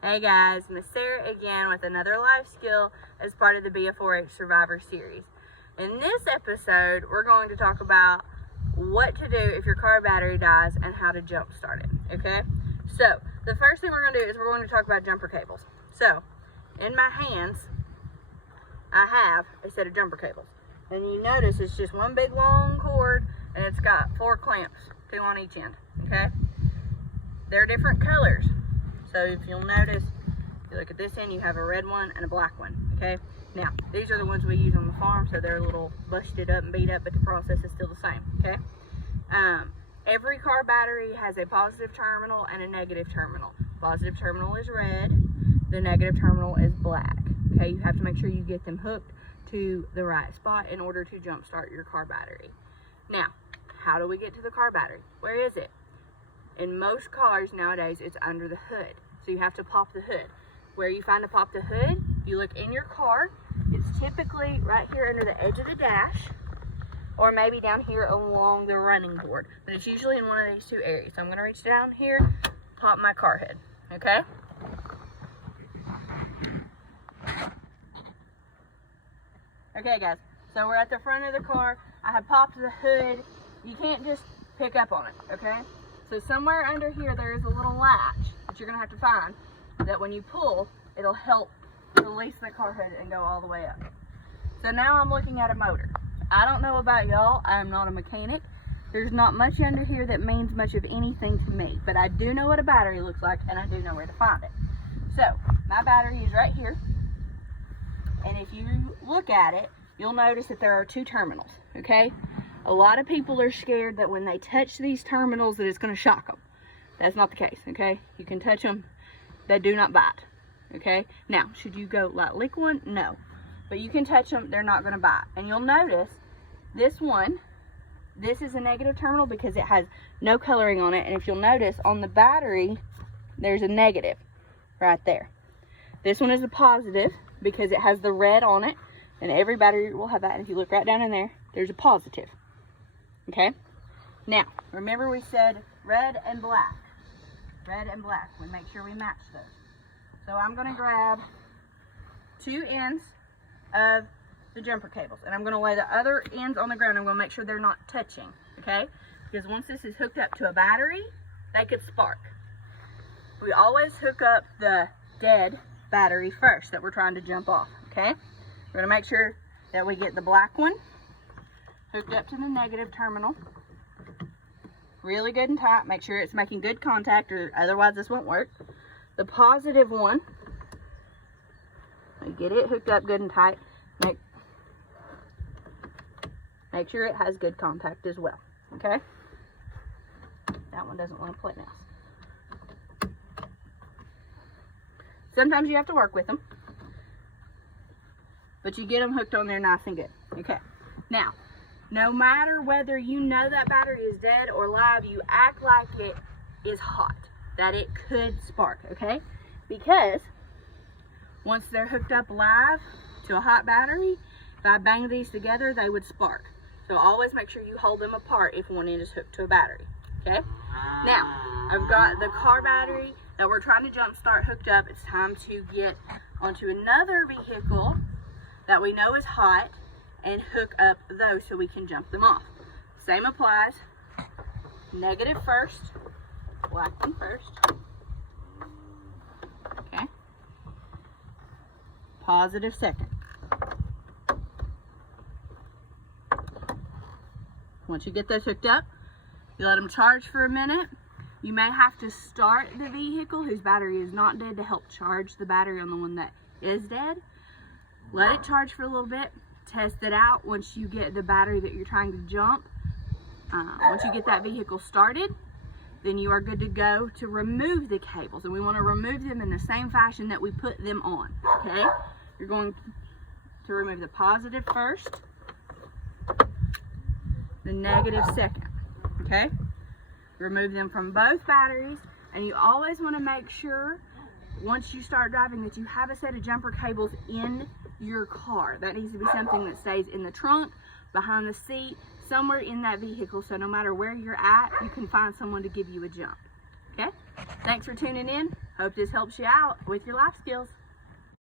Hey guys, Miss Sarah again with another life skill as part of the Be a 4-H Survivor series. In this episode, we're going to talk about what to do if your car battery dies and how to jump start it, okay? So, the first thing we're going to do is we're going to talk about jumper cables. So, in my hands, I have a set of jumper cables. And you notice it's just one big long cord and it's got 4 clamps, 2 on each end, okay? They're different colors. So if you'll notice, if you look at this end, you have a red one and a black one, okay? Now, these are the ones we use on the farm, so they're a little busted up and beat up, but the process is still the same, okay? Every car battery has a positive terminal and a negative terminal. Positive terminal is red, the negative terminal is black, okay? You have to make sure you get them hooked to the right spot in order to jump start your car battery. Now, how do we get to the car battery? Where is it? In most cars nowadays, it's under the hood. So you have to pop the hood. Where you find to pop the hood, you look in your car, it's typically right here under the edge of the dash, or maybe down here along the running board. But it's usually in one of these 2 areas. So I'm gonna reach down here, pop my car hood, okay? Okay guys, so we're at the front of the car. I have popped the hood. You can't just pick up on it, okay? So somewhere under here, there is a little latch that you're gonna have to find that when you pull, it'll help release the car hood and go all the way up. So now I'm looking at a motor. I don't know about y'all, I am not a mechanic. There's not much under here that means much of anything to me, but I do know what a battery looks like and I do know where to find it. So my battery is right here. And if you look at it, you'll notice that there are 2 terminals, okay? A lot of people are scared that when they touch these terminals that it's going to shock them. That's not the case, okay? You can touch them. They do not bite, okay? Now, should you go like lick one? No. But you can touch them. They're not going to bite. And you'll notice this one, this is a negative terminal because it has no coloring on it. And if you'll notice on the battery, there's a negative right there. This one is a positive because it has the red on it. And every battery will have that. And if you look right down in there, there's a positive. Okay, now remember we said red and black. Red and black. We make sure we match those. So I'm going to grab 2 ends of the jumper cables and I'm going to lay the other ends on the ground. I'm going to make sure they're not touching. Okay, because once this is hooked up to a battery, they could spark. We always hook up the dead battery first that we're trying to jump off. Okay, we're going to make sure that we get the black one hooked up to the negative terminal really good and tight. Make sure it's making good contact or otherwise this won't work. The positive one, get it hooked up good and tight. Make sure it has good contact as well. Okay, that one doesn't want to play nice. Sometimes you have to work with them, but you get them hooked on there nice and good. Okay, now no matter whether you know that battery is dead or live, you act like it is hot, that it could spark, okay? Because once they're hooked up live to a hot battery, if I bang these together, they would spark. So always make sure you hold them apart if one end is hooked to a battery, okay? Now, I've got the car battery that we're trying to jump start hooked up. It's time to get onto another vehicle that we know is hot and hook up those so we can jump them off. Same applies. Negative first, black one first. Okay. Positive second. Once you get those hooked up, you let them charge for a minute. You may have to start the vehicle whose battery is not dead to help charge the battery on the one that is dead. Let it charge for a little bit. Test it out once you get the battery that you're trying to jump. Once you get that vehicle started, then you are good to go to remove the cables. And we want to remove them in the same fashion that we put them on, okay? You're going to remove the positive first, the negative second, okay? Remove them from both batteries, and you always want to make sure once you start driving that you have a set of jumper cables in your car. That needs to be something that stays in the trunk, behind the seat, somewhere in that vehicle, so no matter where you're at, you can find someone to give you a jump. Okay? Thanks for tuning in. Hope this helps you out with your life skills.